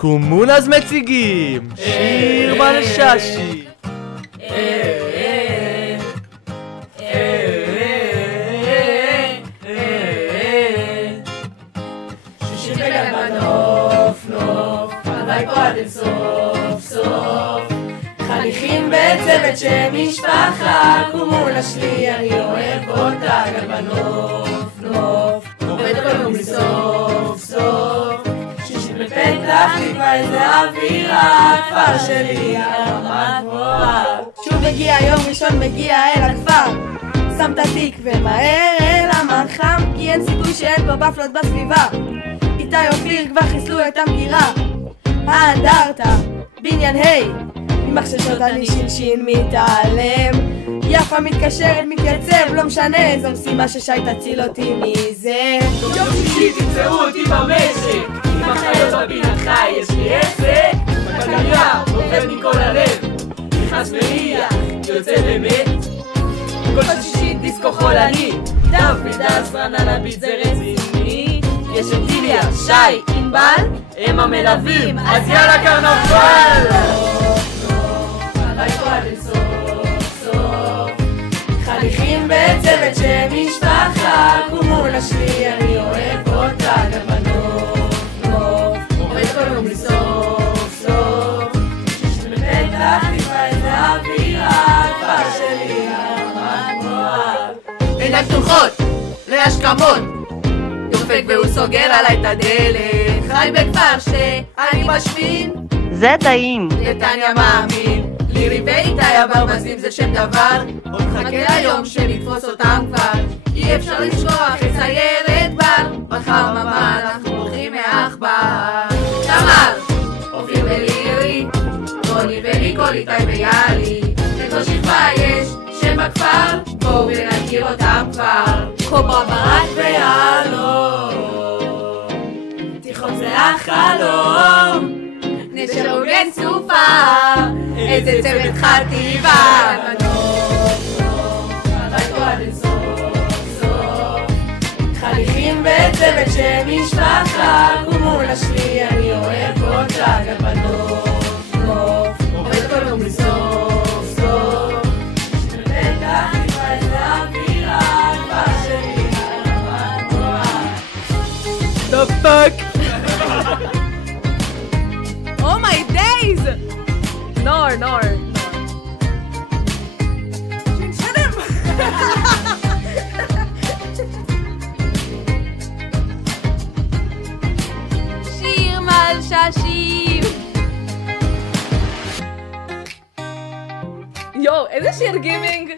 קומונז מציגים שיר מלששי. שושי בגן בנוף נוף, הווי פועדים סוף סוף, חניכים בצוות שמשפחה, קומונז שלי אני אוהב אותה גן בנוף נוף, עובד כל יום סוף סוף, שושי בפתח תקווה איזה אווירה, הכפר שלי הרמה גבוהה. שוב מגיע יום ראשון, מגיע אל הכפר, שם את התיק ומהר אל המחם, כי אין סיכוי שאין פה בפלות בסביבה. איתי אופיר כבר חיסלו את המגירה, האנדרטה בניין היי, ממחששות אני שין מתעלם, יפה מתקשרת מתייצב, לא משנה איזו משימה ששי תציל אותי מזה. יום שישי תמצאו אותי במשק, עם החיות בבינתך יש לי עסק, בקריה עובד מכל הלב, נכנס מריח, יוצא באמת, כל שישי דיסקו חולני, דוד אסרן על הביט זה רציני, יש את טיליה, שי, ענבל, הם המלווים, אז יאללה קרנבל! חניכים בצוות שמשפחה, קומונז שלי אני אוהב אותה גם בנוף נוף, עובד כל יום לסוף סוף, שושי בפתח תקווה איזה אווירה, הכפר שלי הרמה גבוהה. עיניים פתוחות להשכמות, דופק והוא סוגר עליי את הדלת, חי בכפר שאני משמין, זה טעים. נתניה מאמין, לירי ואיתי הברווזים זה שם דבר, עוד חכה ליום שנתפוס אותם כבר, אי אפשר לשכוח את סיירת בר, מחר ממה אנחנו הולכים מעכבר. תמר, אופיר ולירי, רוני וניקול, איתי ויאלי, לכל שכבה יש שם בכפר, בואו ונכיר אותם כבר. קוברה ברק ויהלום, תיכון זה החלום, נשר הוגן סופה, איזה צוות חטיבה. חניכים בצוות שמשפחה, קומונז שלי אני אוהב אותה גם בנוף נוף, עובד כל יום לסוף סוף, בפתח תקווה איזה אווירה, הכפר שלי הרמה גבוהה. דפק! Oh my days! Nor. Shinem! שיר מלששים! יואו, איזה שיר גימינג!